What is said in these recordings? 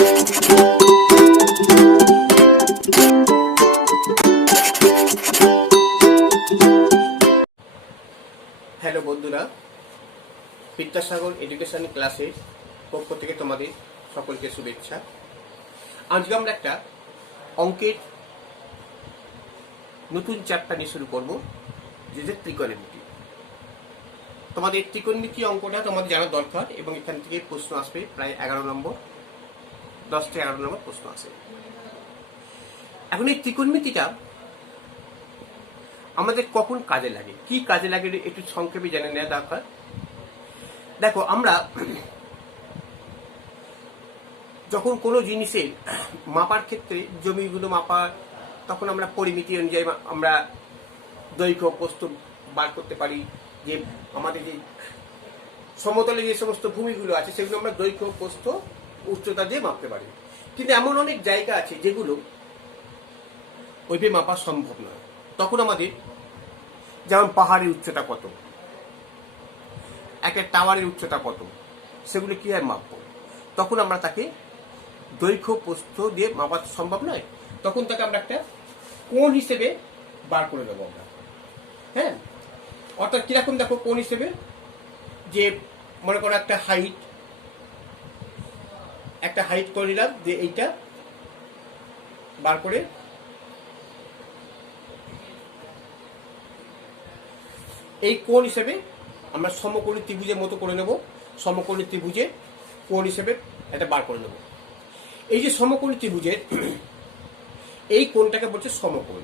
Hello বন্ধুরা, Vidyasagar education ক্লাসের পক্ষ থেকে তোমাদের সকলকে শুভেচ্ছা। আজকে আমরা একটা অঙ্কের নতুন চ্যাপ্টার নিয়ে শুরু করবো, যে ত্রিকোণমিতি। তোমাদের ত্রিকোণমিতি অঙ্কটা তোমাদের জানা দরকার এবং এখান থেকে প্রশ্ন আসবে প্রায় 11 নম্বর, 10-11 নম্বর প্রশ্ন আসে। এখন এই ত্রিকোণমিতিটা আমাদের কখন কাজে লাগে, কি কাজে লাগে একটু সংক্ষেপে জেনে নেওয়া দরকার। দেখো, আমরা যখন কোনো জিনিসের মাপার ক্ষেত্রে জমিগুলো মাপার, তখন আমরা পরিমিতি অনুযায়ী আমরা দৈর্ঘ্য প্রস্থ বার করতে পারি। যে আমাদের যে সমতলে যে সমস্ত ভূমিগুলো আছে সেগুলো আমরা দৈর্ঘ্য প্রস্থ উচ্চতা দিয়ে মাপতে পারি। কিন্তু এমন অনেক জায়গা আছে যেগুলো ওইভাবে মাপা সম্ভব নয়। তখন আমাদের, যেমন পাহাড়ের উচ্চতা কত, একটা টাওয়ারের উচ্চতা কত, সেগুলো কীভাবে মাপবো? তখন আমরা তাকে দৈর্ঘ্য প্রস্থ দিয়ে মাপা সম্ভব নয়, তখন তাকে আমরা একটা কোণ হিসেবে বার করে দেবো আমরা। হ্যাঁ, অর্থাৎ কিরকম দেখো, কোণ হিসেবে যে মনে করো একটা হাইট করে নিলাম, যে এইটা বার করে এই কোণ হিসেবে আমরা সমকোণী ত্রিভুজের মতো করে নেব। সমকোণী ত্রিভুজের কোণ হিসেবে এটা বার করে নেব। এই যে সমকোণী ত্রিভুজের এই কোণটাকে বলছে সমকোণ।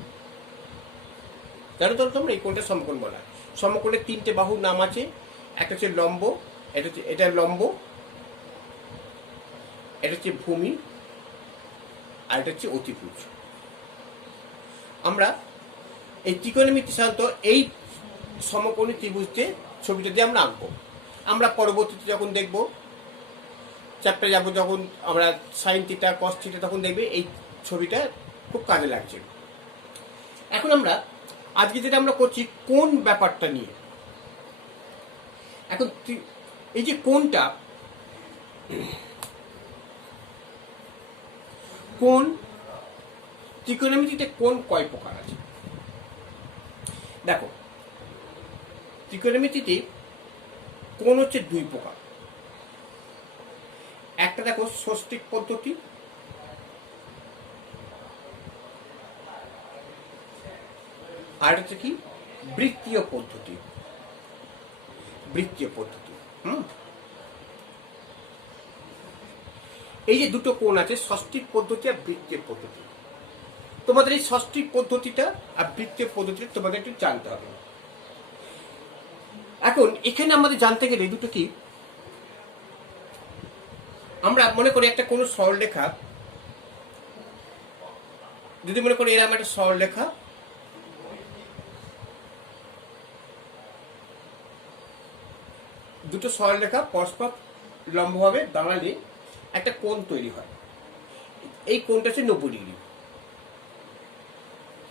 জানো তো তোমরা, এই কোণটা সমকোণ বলা হয়। সমকোণের 3টে বাহুর নাম আছে। একটা হচ্ছে লম্ব, এটা লম্ব, এটা হচ্ছে ভূমি, আর এটা হচ্ছে অতিভুজ। আমরা এই ত্রিকোণমিতি সাধারণত এই সমকোণী ত্রিভুজকে ছবিটা দিয়ে আমরা আঁকবো। আমরা পরবর্তীতে যখন দেখবো, চ্যাপ্টারে যাবো, যখন আমরা সাইন থিটা কস থিটা, তখন দেখবে এই ছবিটা খুব কাজে লাগছে। এখন আমরা আজকে যেটা আমরা করছি কোন ব্যাপারটা নিয়ে। এখন এই যে কোনটা, কোন ত্রিকোণমিতিতে কোন কয় প্রকার আছে দেখো। ত্রিকোণমিতিতে কোণ হচ্ছে 2 প্রকার। একটা দেখো ষষ্ঠিক পদ্ধতি, আর হচ্ছে কি বৃত্তীয় পদ্ধতি। এই যে দুটো কোণ আছে, ষষ্ঠিক পদ্ধতি আর বৃত্তীয় পদ্ধতি। তোমাদের এই ষষ্ঠিক পদ্ধতিটা আর বৃত্তীয় পদ্ধতিটা তোমাদের একটু জানতে হবে। এখন এখানে আমাদের জানতে গেলে দুটো কি, আমরা মনে করি একটা কোনো সরলরেখা, যদি মনে করি এরকম একটা সরলরেখা, দুটো সরলরেখা পরস্পর লম্বভাবে দাঁড়ালে একটা কোণ তৈরি হয়। এই কোণটা হচ্ছে 90 ডিগ্রি।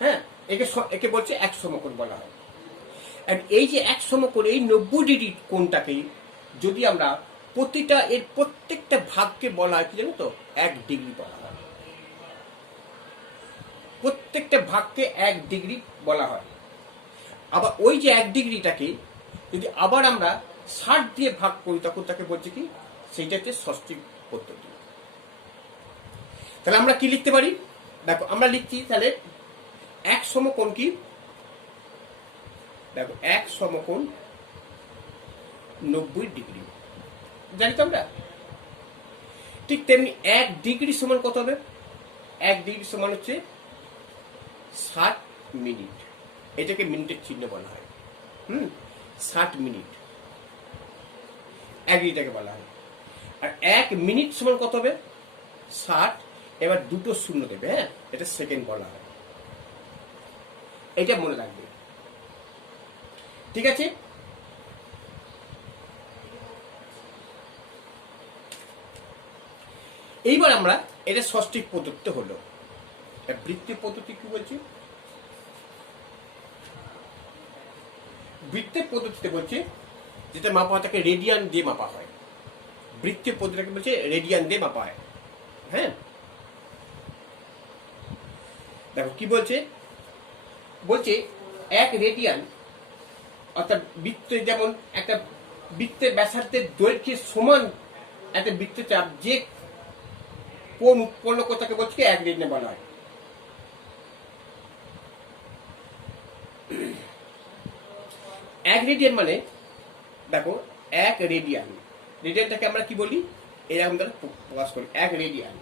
হ্যাঁ, একে বলছে এক সমকোণ বলা হয়। আর এই যে এক সমকোণ, এই 90 ডিগ্রি কোণটাকে যদি আমরা প্রত্যেকটা ভাগকে বলা হয় কি জানো তো, 1 ডিগ্রি বলা হয়। প্রত্যেকটা ভাগকে 1 ডিগ্রি বলা হয়। আবার ওই যে 1 ডিগ্রিটাকে যদি আবার আমরা 60 দিয়ে ভাগ করি, তখন তাকে বলছে কি, সেইটা হচ্ছে ষষ্ঠিক পদ্ধতি। তাহলে আমরা কি লিখতে পারি? দেখো, আমরা লিখছি তাহলে এক সমকোণ কি, দেখো এক সমকোণ 90 ডিগ্রি, জানি তো আমরা। ঠিক তেমনি 1 ডিগ্রি সমান কত হবে? 1 ডিগ্রি সমান হচ্ছে 60 মিনিট। এটাকে মিনিটের চিহ্ন বলা হয়। 60 মিনিট 1 ডিগ্রিটাকে বলা হয়। আর 1 মিনিট সমান কত হবে? 60। এবার দুটো শূন্য দেবে। হ্যাঁ, এটা সেকেন্ড বলা হয়। এটা মনে রাখবে, ঠিক আছে? এইবার আমরা এটা ষষ্ঠিক পদ্ধতি হলো। বৃত্তীয় পদ্ধতি কি বলছি? বৃত্তীয় পদ্ধতিতে বলছে যেটা মাপা হয় তাকে রেডিয়ান দিয়ে মাপা হয়। বৃত্তীয় পদ্ধতিটাকে বলছে রেডিয়ান দিয়ে মাপা হয়। হ্যাঁ, দেখো কি বলছে, বলছে 1 রেডিয়ান অর্থাৎ বৃত্ত, যেমন একটা বৃত্তের ব্যাসার্ধের দৈর্ঘ্যের সমান একটা বৃত্তচাপ যে কোণ উৎপন্ন করে তাকে বলছে 1 রেডিয়ান বলা হয়। এক রেডিয়ান মানে দেখো 1 রেডিয়ান, রেডিয়ানটাকে আমরা কি বলি, এরকম দ্বারা প্রকাশ করি 1 রেডিয়ান।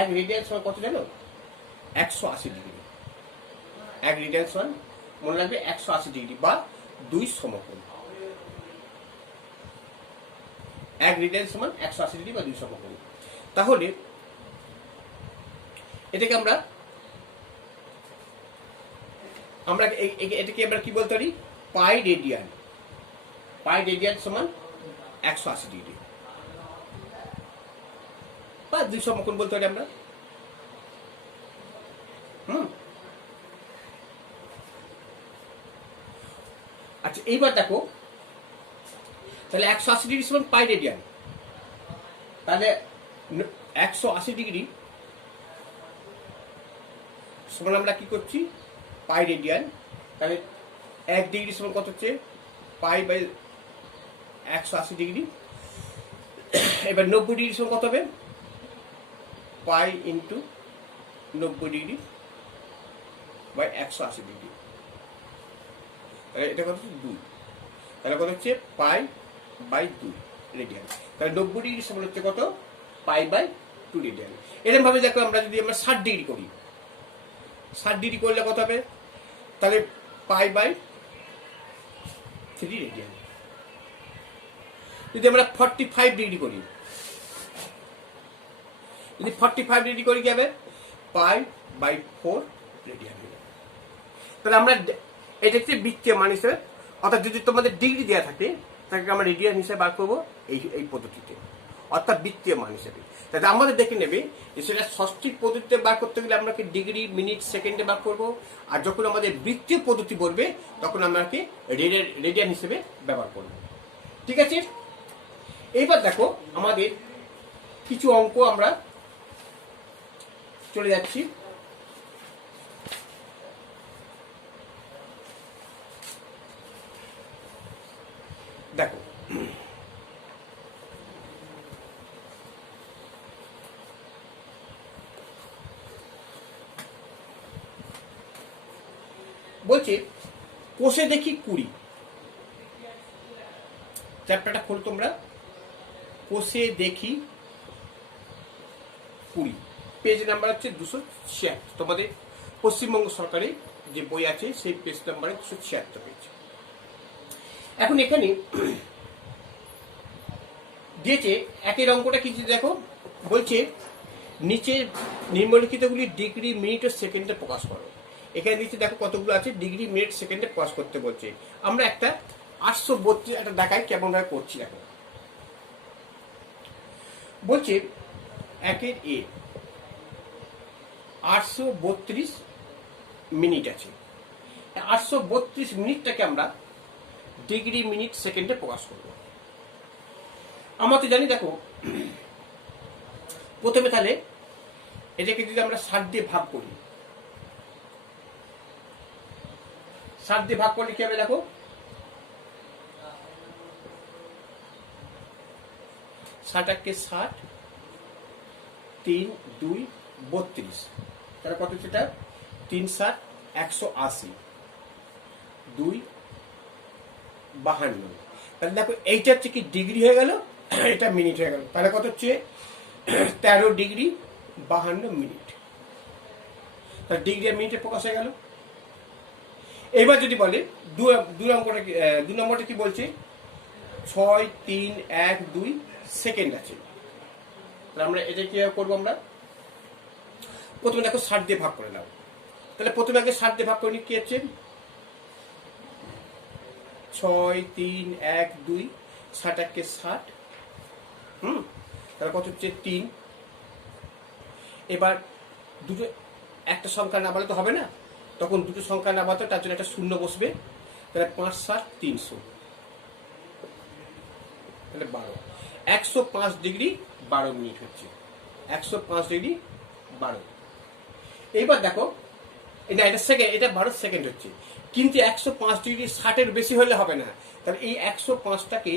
1 রেডিয়ান সমান কত জানো? 180 ডিগ্রি। 1 রেডিয়ান সমান মনে রাখবে 180 ডিগ্রি বা 2 সমকোণ। 1 রেডিয়ান সমান 180 ডিগ্রি বা 2 সমকোণ। তাহলে এটাকে আমরা এটাকে আমরা কি বলতে পারি, পাই রেডিয়ান। পাই রেডিয়ান সমান 180 ডিগ্রি বা 2 সমকোণ বলতে পারি আমরা। আচ্ছা, এইবার দেখো তাহলে 180 ডিগ্রি সমান পাই রেডিয়ান, তাহলে 180 ডিগ্রি সমান আমরা কি করছি, পাই রেডিয়ান। তাহলে 1 ডিগ্রি সমান কত হচ্ছে, পাই বাই 180 ডিগ্রি। এবার 90 ডিগ্রি সমান কত হবে, pi into 90 degree by 180 degree. তাহলে এটা কত হচ্ছে 2, তাহলে কত হচ্ছে পাই বাই 2 রেডিয়ান। তাহলে 90 ডিগ্রি সমান হচ্ছে কত, পাই বাই 2 রেডিয়ান। এরকম ভাবে দেখো আমরা যদি আমরা 60 ডিগ্রি করি, 60 ডিগ্রি করলে কত হবে, তাহলে পাই বাই 3 রেডিয়ান। যদি আমরা 45 ডিগ্রি করি, যদি 45 ডিগ্রি করি কি হবে, পাই বাই 4 রেডিয়ান। তাহলে আমরা এটা হচ্ছে বৃত্তীয় মান হিসেবে, অর্থাৎ যদি তোমাদের ডিগ্রি দেওয়া থাকে তাকে আমরা রেডিয়ান হিসেবে বার করবো এই পদ্ধতিতে, অর্থাৎ বৃত্তীয় মান হিসেবে। তাহলে আমাদের দেখে নেবে যে সেটা ষষ্ঠী পদ্ধতিতে বার করতে গেলে আমরা ডিগ্রি, মিনিট, সেকেন্ডে বার করবো, আর যখন আমাদের বৃত্তীয় পদ্ধতি বলবে তখন আমরা রেডিয়ান হিসেবে ব্যবহার করবো। ঠিক আছে, এইবার দেখো আমাদের কিছু অঙ্ক আমরা চলে যাচ্ছি। দেখো বলছে কোষে দেখি 20, চ্যাপ্টারটা খোলো তোমরা, কোষে দেখি 20, পেজ নাম্বার হচ্ছে 276, তোমাদের পশ্চিমবঙ্গ সরকারের যে বই আছে সেই পেজ নাম্বারে 276 পেজ। এখন এখানে দিয়েছে একের অঙ্কটা কি দেখো, বলছে নিচে নিম্নলিখিতগুলি ডিগ্রি, মিনিট ও সেকেন্ডে প্রকাশ করো। এখানে নিচে দেখো কতগুলো আছে, ডিগ্রি, মিনিট, সেকেন্ডে প্রকাশ করতে বলছে। আমরা একটা 832 একটা দেখাই কেমন ভাবে করছি। দেখো বলছে একের এ 832 মিনিট আছে, 832 মিনিটটাকে আমরা ডিগ্রি, মিনিট, সেকেন্ডে প্রকাশ করব। আমরা তো জানি, দেখো প্রথমে তাহলে এটাকে যদি আমরা 60 দিয়ে ভাগ করি, 60 দিয়ে ভাগ করলে কি হবে, দেখো 60 × 60, 3 2 32, তাহলে কত হচ্ছে, এটা 3 7 180, 2 52। তাহলে দেখো এইটা হচ্ছে কি ডিগ্রি হয়ে গেল, এটা মিনিট হয়ে গেল। তাহলে কত হচ্ছে 13 ডিগ্রি 52 মিনিট। তাহলে ডিগ্রি আর মিনিটে প্রকাশ হয়ে গেল। এবার যদি বলে দু নম্বরটা কি বলছে, 6 3 1 2 সেকেন্ড আছে। তাহলে আমরা এটা কিভাবে করবো, আমরা প্রথমে দেখো 60 দিয়ে ভাগ করে নাও। তাহলে প্রথমে আগে 60 দিয়ে ভাগ করে কি হচ্ছে, 6 3 1 2, 60 × 60, তাহলে কত হচ্ছে 3। এবার দুটো একটা সংখ্যা না বলে তো হবে না, তখন দুটো সংখ্যা না বলতে তার জন্য একটা শূন্য বসবে। তাহলে 5 7 300, তাহলে 12, 105 ডিগ্রি 12 মিনিট হচ্ছে, 105 ডিগ্রি 12। এইবার দেখো এটা সেকেন্ড, এটা 12 সেকেন্ড হচ্ছে, কিন্তু 105 ডিগ্রি 60-এর বেশি হলে হবে না। তাহলে এই 105টাকে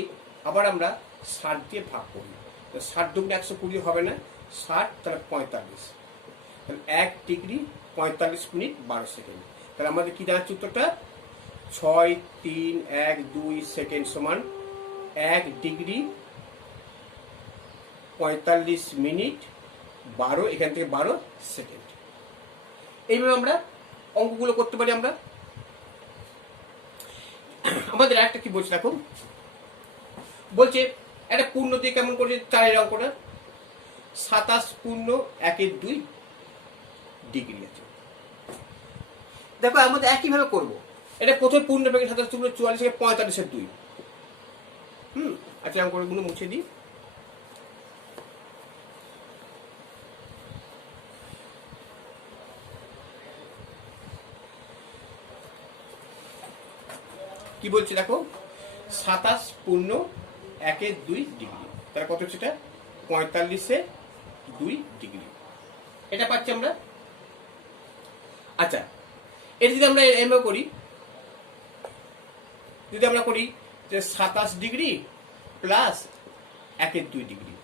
আবার আমরা 60 দিয়ে ভাগ করি, 60 দুগুণে 120 হবে না, 60 তাহলে 45, তাহলে 1 ডিগ্রি 45 মিনিট 12 সেকেন্ড। তাহলে আমাদের কি দাঁড়াচ্ছে উত্তরটা? 6, 3, 1, 2 সেকেন্ড সমান 1 ডিগ্রি 45 মিনিট 12, এখান থেকে 12 সেকেন্ড। এইভাবে আমরা অঙ্কগুলো করতে পারি। আমরা আমাদের একটা কি বলছে দেখো, বলছে একটা পূর্ণ দিয়ে কেমন করে 4-এর অঙ্কটা, 27 পূর্ণ 1/2 ডিগ্রি আছে। দেখো আমাদের একইভাবে করবো, এটা প্রথমে পূর্ণ প্যাকেট 27 পূর্ণ 44 থেকে 45-এর 2। আচ্ছা অঙ্কগুলো মুছে দিই। কি বলছে দেখো, 27 পূর্ণ 1/2 ডিগ্রি, তাহলে কত হচ্ছে এটা? 45-এ 2 ডিগ্রি, এটা পাচ্ছি আমরা। আচ্ছা এটা যদি আমরা এমও করি, যদি আমরা করি যে 27 ডিগ্রি প্লাস 1/2 ডিগ্রি,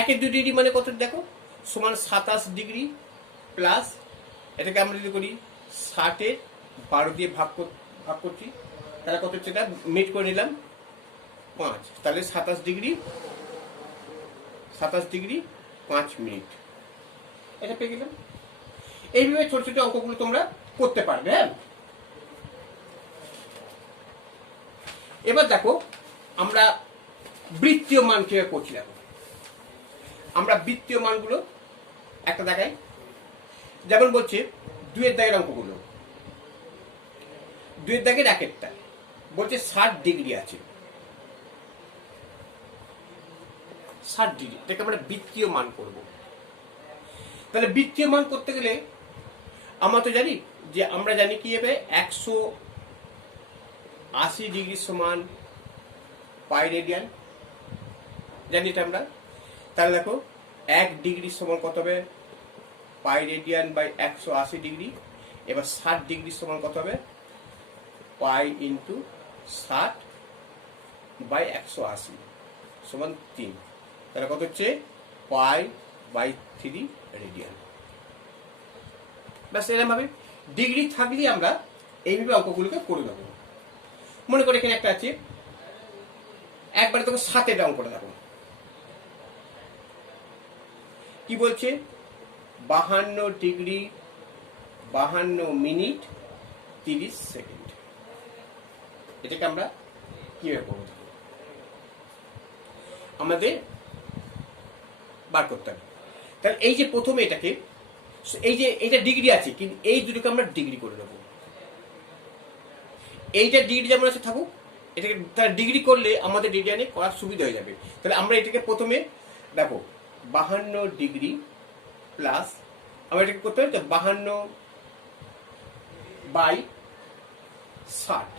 1/2 ডিগ্রি মানে কত দেখো, সমান 27 ডিগ্রি প্লাস, এটাকে আমরা যদি করি 60-এর 12 দিয়ে ভাগ করছি, তাহলে কত হচ্ছে? এটা মিট করে নিলাম 5, তাহলে 27 ডিগ্রি 5 মিনিট, এটা পেয়ে গেলাম। এইভাবে ছোট ছোট অঙ্কগুলো তোমরা করতে পারবে। হ্যাঁ, এবার দেখো আমরা বৃত্তীয় মান কিভাবে করছি। দেখো আমরা বৃত্তীয় মানগুলো একটা দেখাই, যেমন বলছে 2-এর দাগের অঙ্কগুলো, 2-এর দাগের একেরটা বলছে 60 ডিগ্রি আছে, 60 ডিগ্রি, এটাকে আমরা বৃত্তীয় মান করব। তাহলে বৃত্তীয় মান করতে গেলে আমরা তো জানি যে, আমরা জানি কি হবে, 180 ডিগ্রি সমান পাই রেডিয়ান, জানি এটা আমরা। তাহলে দেখো 1 ডিগ্রি সমান কত হবে? Pi radian by 180 degree. এবার 60 ডিগ্রি সমান কত হবে? পাই ইন্টু 60 বাই 180 সমান 3, তাহলে কত হচ্ছে? Pi by 3 radian. ব্যাস এরকম ভাবে ডিগ্রি থাকলে আমরা এইভাবে অঙ্কগুলোকে করে দেবো। মনে করে এখানে একটা আছে, একবারে তোকে 7-এর অঙ্কটা দেখো কি বলছে, 52 ডিগ্রি 52 মিনিট 30 সেকেন্ড। এটাকে আমরা কিভাবে করবো? আমাদের বার করতে হবে। তাহলে এই যে প্রথমে এটাকে, এই যে এটা ডিগ্রি আছে, কিন্তু এই দুটোকে আমরা ডিগ্রি করে দেবো। এইটা ডিগ্রি যেমন আছে থাকুক, এটাকে তার ডিগ্রি করলে আমাদের রেডিয়ানে করার সুবিধা হয়ে যাবে। তাহলে আমরা এটাকে প্রথমে দেখো 52 ডিগ্রি প্লাস, আমরা এটাকে করতে হবে 52 বাই 60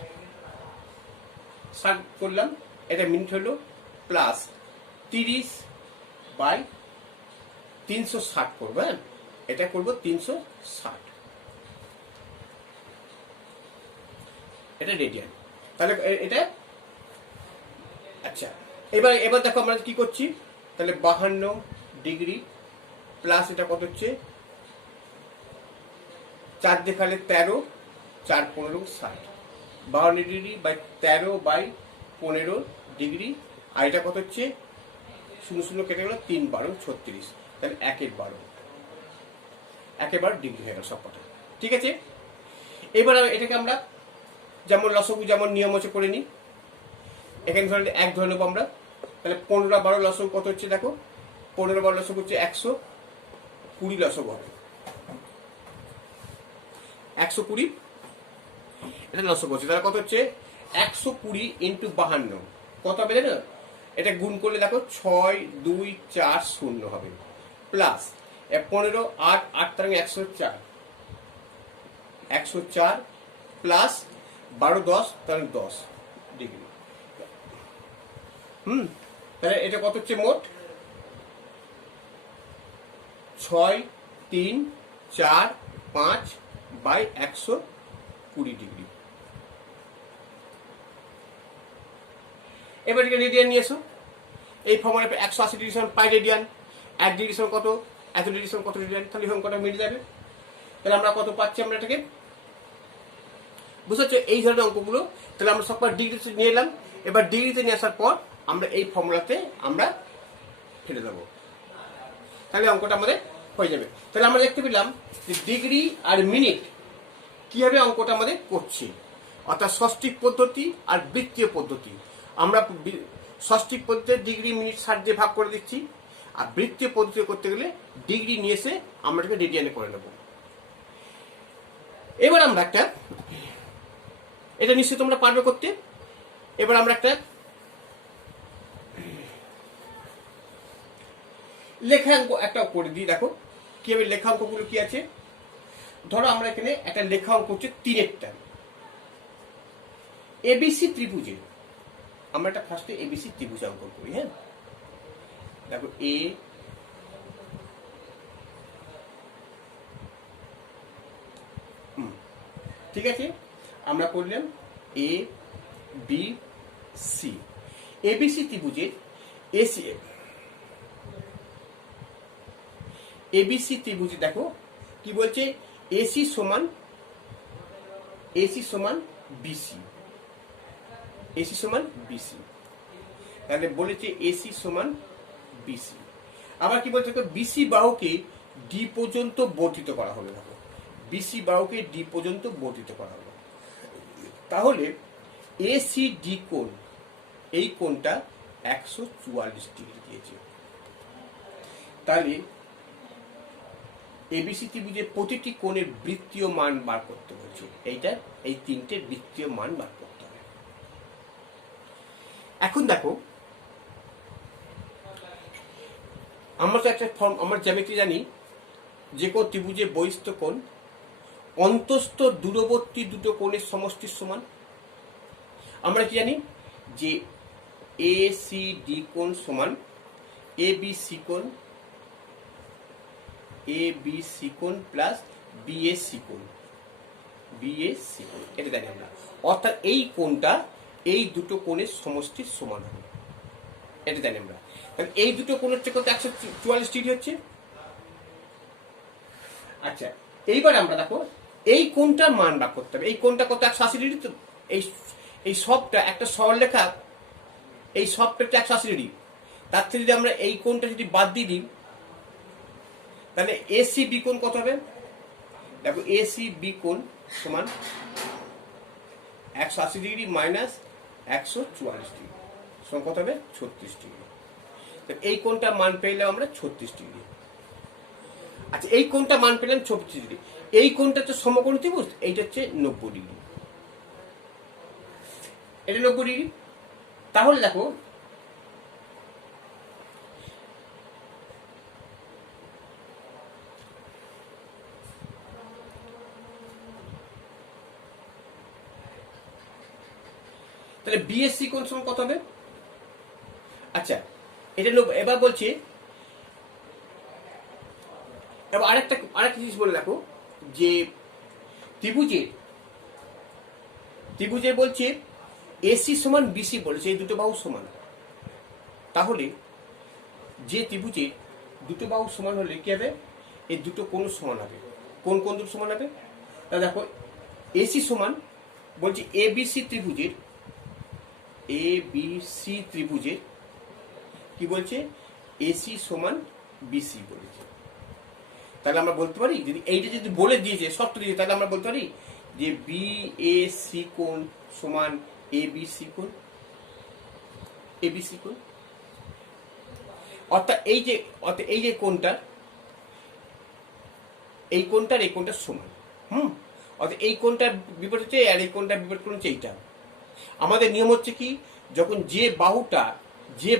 করলাম, এটা মিনিট হলো, প্লাস 30 বাই 360 করবো। হ্যাঁ, এটা করবো 360, এটা রেডিয়ান। তাহলে এটা আচ্ছা, এবার দেখো আমরা কি করছি, তাহলে 52 ডিগ্রি প্লাস এটা কত হচ্ছে, 4 দেখালে 13, 4 15 60, 52 ডিগ্রি বাই 13 বাই 15 ডিগ্রি, আর এটা কত হচ্ছে, 0 0 কেটে গেল, 3 12 36, তাহলে 1/12 ডিগ্রি হয়ে গেল সব কটা। ঠিক আছে, এবার এটাকে আমরা যেমন লসগু যেমন নিয়ম হচ্ছে করে নিই। এখানে ধরে 1 ধরে নেবো আমরা, তাহলে 15 12 লসগু কত হচ্ছে দেখো, 15 12 লসগু হচ্ছে 120 লসগু হবে, 120 এটা লসগু হচ্ছে। তাহলে কত হচ্ছে, 120 ইন্টু 52 কত হবে জানো? এটা গুণ করলে দেখো 6 2 4 0 হবে, প্লাস 15 8 8 তার 104, 104 প্লাস 12 10 তাহলে 10 ডিগ্রি। তাহলে এটা কত হচ্ছে মোট 6, 3, 4, 5 বাই 120 ডিগ্রি। এবার এটাকে রেডিয়ান নিয়ে এসো। এই ফর্মুলা 180 ডিগ্রি সমান পাই রেডিয়ান, 1 ডিগ্রি সমান কত, এত ডিগ্রি সমান কত রেডিয়ান, তাহলে অঙ্কটা মিলে যাবে। তাহলে আমরা কত পাচ্ছি, আমরা এটাকে বুঝতে পারছো এই ধরনের অঙ্কগুলো। তাহলে আমরা সববার ডিগ্রিতে নিয়ে এলাম। এবার ডিগ্রিতে নিয়ে আসার পর আমরা এই ফর্মুলাতে আমরা ফেলে দেবো, তাহলে অঙ্কটা আমাদের হয়ে যাবে। তাহলে আমরা দেখতে পেলাম যে ডিগ্রি আর মিনিট কিভাবে অঙ্কটা আমাদের করছে, অর্থাৎ ষষ্ঠিক পদ্ধতি আর বৃত্তীয় পদ্ধতি। আমরা ষষ্ঠিক পদ্ধতিতে ডিগ্রি মিনিট 60 দিয়ে ভাগ করে দিচ্ছি, আর বৃত্তীয় পদ্ধতি করতে গেলে ডিগ্রি নিয়ে এসে আমরা এটাকে রেডিয়ানে করে নেব। এবার আমরা একটা, এটা নিশ্চয়ই তোমরা পারবে করতে। এবার আমরা একটা লেখাঙ্ক একটা করে দিই, দেখো কিভাবে লেখাঙ্কগুলো কি আছে। ধরো আমরা এখানে একটা লেখাঙ্ক হচ্ছে 3-এরটা এবিসি ত্রিভুজে। আমরা একটা ফার্স্টে এবিসি ত্রিভুজ অঙ্কন করি। হ্যাঁ, দেখো এ ঠিক আছে, আমরা করলাম এ বি সি। এবিসি ত্রিভুজের এসি এবিসি ত্রিভুজে দেখো কি বলছে, এসি সমান বিসি, এসি সমান বিসি। তাহলে বলেছে এসি সমান বিসি। আবার কি বলছে, বিসি বাহুকে ডি পর্যন্ত বর্ধিত করা হলো। দেখো বিসি বাহুকে ডি পর্যন্ত বর্ধিত করা হলো, তাহলে এসি ডি কোণ, এই কোণটা 144 ডিগ্রি দিয়েছে। তাহলে এবিসি ত্রিভুজের প্রতিটি কোণের বৃত্তীয় মান বার করতে বলছে। এইটা এই 3টে বৃত্তীয় মান বার করতে হবে। এখন দেখো আমরা তো একটা ফর্ম, আমরা জ্যামিতি জানি, যে কোন ত্রিভুজের বহিস্থ কোণ অন্তস্থ দূরবর্তী দুটো কোণের সমষ্টির সমান। আমরা কি জানি যে এ সি ডি কোণ সমান এ বি সি কোণ, এ বি সি কোণ প্লাস বি এ সি কোণ, এটা জানি আমরা। অর্থাৎ এই কোণটা এই দুটো কোণের সমষ্টির সমান হবে, এটা জানি আমরা। এই দুটো কোণ হচ্ছে কত, 144 ডিগ্রি হচ্ছে। আচ্ছা, এইবার আমরা দেখো এই কোণটার মান বার করতে হবে। এই কোণটা কত, 180 ডিগ্রি। তো এই সবটা একটা সরলরেখা, এই সবটা 180 ডিগ্রি। তার থেকে যদি আমরা এই কোণটা যদি বাদ দিয়ে দিই, তাহলে এসি বি কোণ কত হবে। দেখো এসি বি কোণ সমান 180 ডিগ্রি মাইনাস 144 ডিগ্রি সমান কত হবে, 36 ডিগ্রি। এই কোণটা মান পেলাম আমরা 36 ডিগ্রি। আচ্ছা, এই কোণটা মান পেলাম 36 ডিগ্রি। এই কোণটা হচ্ছে সমকোণী ত্রিভুজ, এইটা হচ্ছে 90 ডিগ্রি, এটা 90 ডিগ্রি। তাহলে দেখো তাহলে বিএসসি কোণ সমান কত হবে। আচ্ছা, এটা এবার বলছে, এবার আরেকটা জিনিস বলে দেখো যে ত্রিভুজে বলছে এসি সমান বিসি বলেছে, এই দুটো বাহু সমান। তাহলে যে ত্রিভুজে দুটো বাহু সমান হলে কি হবে, এই দুটো কোণ সমান হবে। কোন দুটো সমান হবে, তা দেখো এসি সমান বলছে এবিসি ত্রিভুজের কি বলছে, এসি সমান বিসি বলেছে। তাহলে আমরা বলতে পারি, যদি এইটা যদি বলে দিয়েছে, শর্ত দিয়েছে, তাহলে আমরা বলতে পারি যে বিএসি কোণ সমান এবিসি কোণ, অর্থাৎ এই যে কোণটার এই কোণটার সমান। অর্থাৎ এই কোণটার বিপরীত হচ্ছে, আর এই কোণটার বিপরীত কোণ হচ্ছে এইটা। আমাদের নিয়ম হচ্ছে কি, যখন যে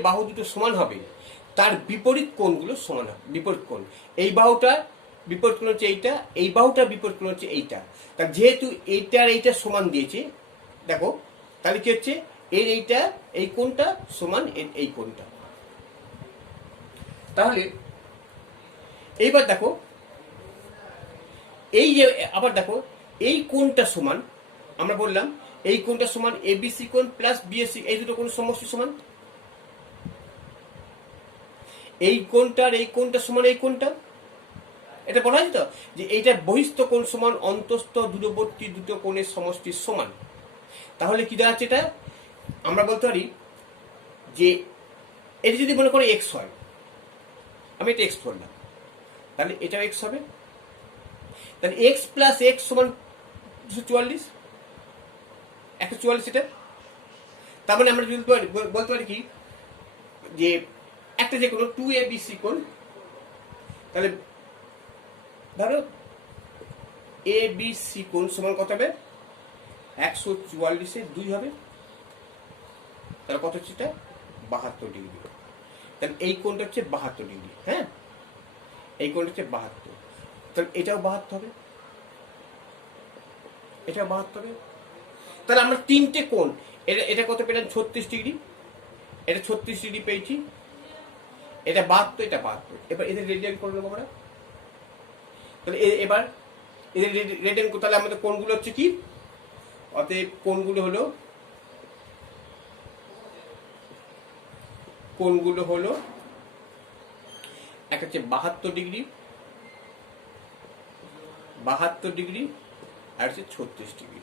বাহু দুটো সমান হবে তার বিপরীত কোণগুলো সমান হবে। বিপরীত কোণ, এই বাহুটার বিপরীত কোণ হচ্ছে এইটা, এই বাহুটার বিপরীত কোণ হচ্ছে এইটা। তা যেহেতু এইটা আর এইটা সমান দিয়েছে, দেখো তাহলে কি হচ্ছে, এর এইটা এই কোণটা সমান এই কোণটা। তাহলে এইবার দেখো এই যে আবার দেখো এই কোণটা সমান, আমরা বললাম এই কোণটা সমান এবিসি কোণ প্লাস বিএসি, এই দুটো কোণ সমষ্টি সমান। এই কোণটার এই কোণটা সমান এই কোণটা, এটা বলা হয়েছে তো যে এইটার বহিস্থ কোণ সমান অন্তস্থ দূরবর্তী দুটো কোণের সমষ্টির সমান। তাহলে কি দাঁড়াচ্ছে এটা, আমরা বলতে পারি যে এটা যদি মনে করো এক্স হয়, আমি এটা এক্স ধরলাম, তাহলে এটাও এক্স হবে। তাহলে এক্স প্লাস এক্স সমান 244, 144 এটা। তার মানে আমরা যদি বলতে পারি কি যে একটা যে কোনো 2ABC কোণ, তাহলে ধরো ABC কোণ সমান কত হবে, 144 2 হবে, তাহলে কত হচ্ছে এটা 72 ডিগ্রি। তাহলে এই কোণটা হচ্ছে 72 ডিগ্রি। হ্যাঁ, এই কোণটা হচ্ছে 72, তাহলে এটাও 72 হবে, এটাও 72 হবে। তাহলে আমরা তিনটে কোণ, এটা কত পেলাম 36 ডিগ্রি, এটা 36 ডিগ্রি পেয়েছি, এটা 72, এটা 72। এবার এদের রেডিয়ান করে নেবো আমরা। তাহলে এবার এদের রেডিয়ান, তাহলে আমাদের কোণগুলো হচ্ছে কি, অতএব কোণগুলো হলো একটা হচ্ছে 72 ডিগ্রি, 72 ডিগ্রি, আর হচ্ছে 36 ডিগ্রি।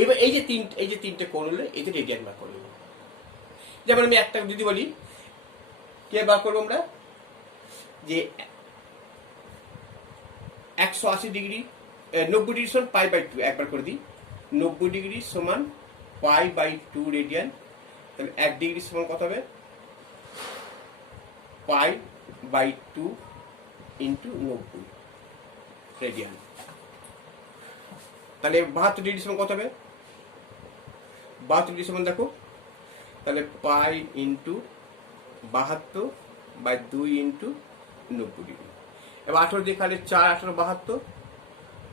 এবার এই যে তিনটে কোণ হলো, এই যে রেডিয়ান বার করবো। যেমন আমি একটা যদি বলি, কে বার করবো আমরা, যে 180 ডিগ্রি 90 ডিগ্রি সমান পাই বাই 2, একবার করে দিই, 90 ডিগ্রি সমান পাই বাই 2 রেডিয়ান। তাহলে 1 ডিগ্রি সমান কত হবে, পাই বাই 2 ইন্টু 90 রেডিয়ান। তাহলে 72 ডিগ্রি সমান কত হবে, 72 ডিগ্রি সমান দেখো, তাহলে pi into 72 by 2 into 90 degree. এবার 18 দিয়ে খালি 4 18 72,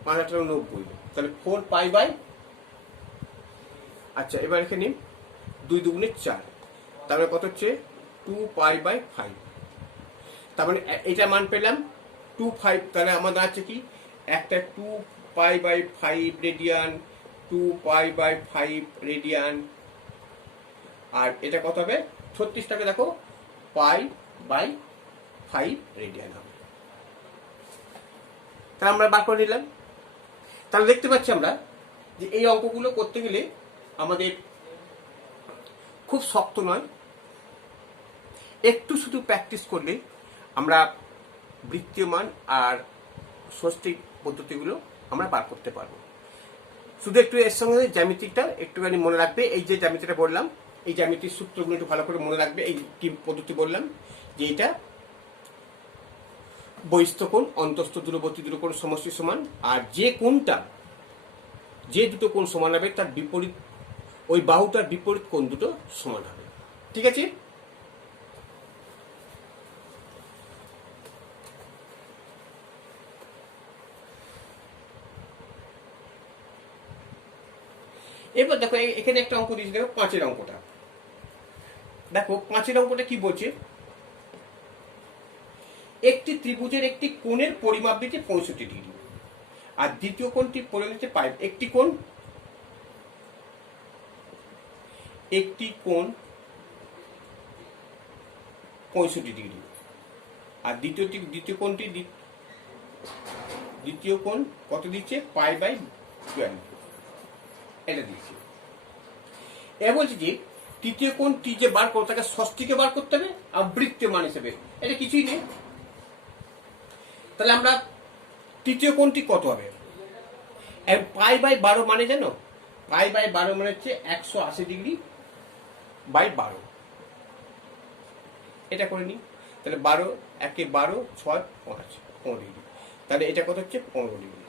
5 18 90, তাহলে 4 পাই বাই, আচ্ছা এবার এখানে 2 দুগুণে 4, তারপরে কত হচ্ছে 2 পাই বাই 5। তার মানে এটা মান পেলাম 2 5, তাহলে আমাদের আছে কি একটা 2 pi by 5 radian, 2 pi by 5 radian, আর এটা কত হবে 36টাকে দেখো পাই বাই 5 রেডিয়ান হবে। তাহলে আমরা বার করে নিলাম। তাহলে দেখতে পাচ্ছি আমরা যে এই অঙ্কগুলো করতে গেলে আমাদের খুব শক্ত নয়, একটু শুধু প্র্যাকটিস করলে আমরা বৃত্তীয় মান আর ষষ্ঠিক পদ্ধতিগুলো আমরা বার করতে পারবো। শুধু একটু এর সঙ্গে জ্যামিতিটা একটুখানি মনে রাখবে। এই যে জ্যামিতিটা বললাম, এই জ্যামিতির সূত্রগুলো একটু ভালো করে মনে রাখবে। এই কি পদ্ধতি বললাম, যে এটা বহিস্থ কোণ অন্তস্থ দূরবর্তী দুটো কোণ সমষ্টি সমান, আর যে কোণটা, যে দুটো কোণ সমান হবে তার বিপরীত, ওই বাহুটার বিপরীত কোণ দুটো সমান হবে। ঠিক আছে? এবার দেখো এখানে একটা অঙ্ক দিয়েছে, দেখো 5 এর অঙ্কটা। দেখো 5 এর অঙ্কটা কি বলছে, একটি ত্রিভুজের একটি কোণের পরিমাপ দিচ্ছে 65 ডিগ্রি, আর দ্বিতীয় কোণটি পরিমাপ দিচ্ছে পাই। একটি কোণ 65 ডিগ্রি, আর দ্বিতীয় কোণ কত দিচ্ছে, পাই বাই 12, এটা দিচ্ছে। এ বলছে যে তৃতীয় কোণটি যে বার করতে, তাকে ষষ্ঠীকে বার করতে হবে আর বৃত্তীয় মান হিসেবে, এটা কিছুই নেই। তাহলে আমরা তৃতীয় কোণটি কত হবে, পাই বাই 12 মানে জানো, পাই বাই 12 মানে হচ্ছে 180 ডিগ্রি বাই 12, এটা করে নিই। তাহলে 12 একে 12 6 5 15 ডিগ্রি, তাহলে এটা কত হচ্ছে 15 ডিগ্রি।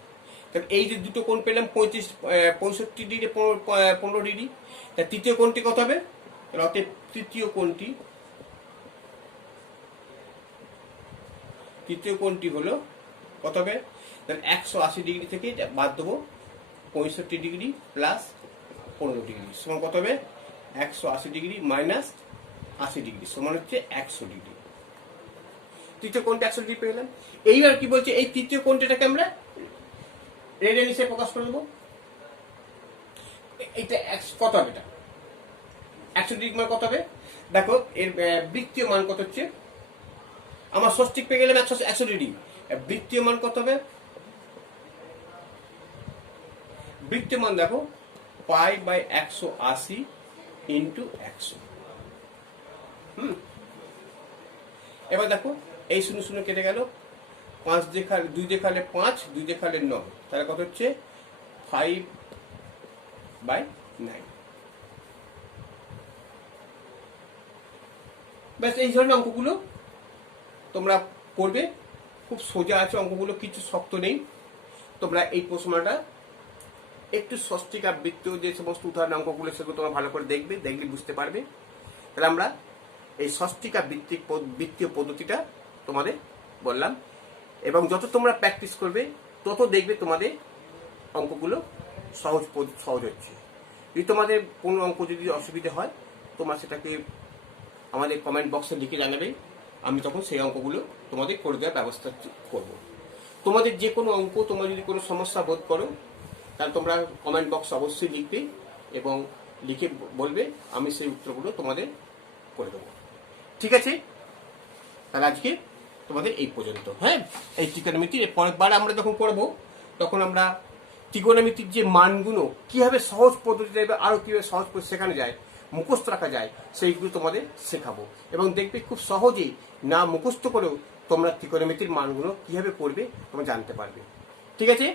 তাহলে এই যে দুটো কোণ পেলাম 65 ডিগ্রি 15 ডিগ্রি, তা তৃতীয় কোণটি কত হবে, অতএব তৃতীয় কোণটি হলো কত হবে, তাহলে 180 ডিগ্রি থেকে বাদ দেবো 65 ডিগ্রি প্লাস 15 ডিগ্রি সমান কত হবে, 180 ডিগ্রি মাইনাস 80 ডিগ্রি সমান হচ্ছে 100 ডিগ্রি। তৃতীয় কোণটা 100 ডিগ্রি পেয়ে গেলাম। এইবার কি বলছে, এই তৃতীয় কোণটাকে আমরা রেডিয়ান হিসেবে প্রকাশ করে দেবো। এইটা কত হবে, এটা 100 ডিগ্রি মান কত হবে? দেখো এর বৃত্তীয় মান কত হচ্ছে, আমার ষষ্ঠিক পেয়ে গেলাম 100 ডিগ্রি। বৃত্তীয় মান কত হবে? বৃত্তীয় মান দেখো পাই বাই 180 ইন্টু 100। এবার দেখো এই 0 0 কেটে গেল, 5 দেখালে 2 দেখালে 5, 2 দেখালে 9, তাহলে কত হচ্ছে 5/9। ব্যাস এই ধরনের অঙ্কগুলো তোমরা করবে, খুব সোজা আছে অঙ্কগুলো, কিছু শক্ত নেই। তোমরা এই প্রশ্নটা একটু ষষ্ঠিক আর বৃত্তীয় যে সমস্ত উদাহরণ অঙ্কগুলো সেগুলো তোমরা ভালো করে দেখবে, দেখলে বুঝতে পারবে। তাহলে আমরা এই ষষ্ঠিক আর বৃত্তীয় পদ্ধতিটা তোমাদের বললাম, এবং যত তোমরা প্র্যাকটিস করবে তত দেখবে তোমাদের অঙ্কগুলো সহজ হচ্ছে। যদি তোমাদের কোনো অঙ্ক যদি অসুবিধা হয় তোমরা সেটাকে আমাদের কমেন্ট বক্সে লিখে জানাবে, আমি তখন সেই অঙ্কগুলো তোমাদের করে দেওয়ার ব্যবস্থা করব। তোমাদের যে কোনো অঙ্ক তোমরা যদি কোনো সমস্যা বোধ করো তাহলে তোমরা কমেন্ট বক্স অবশ্যই লিখবে এবং লিখে বলবে, আমি সেই উত্তরগুলো তোমাদের করে দেবো। ঠিক আছে, তাহলে আজকে তোমাদের এই পর্যন্ত। হ্যাঁ, এই ত্রিকোণমিতি পরের বার আমরা যখন করবো তখন আমরা ত্রিকোণমিতির যে মানগুলো কিভাবে সহজ পদ্ধতিতে আরো কিভাবে সহজ করে শেখানো যায়, মুখস্থ রাখা যায়, সেইগুলো তোমাদের শেখাবো। এবং দেখবে খুব সহজেই না মুখস্থ করেও তোমরা ত্রিকোণমিতির মানগুলো কিভাবে করবে তোমরা জানতে পারবে। ঠিক আছে।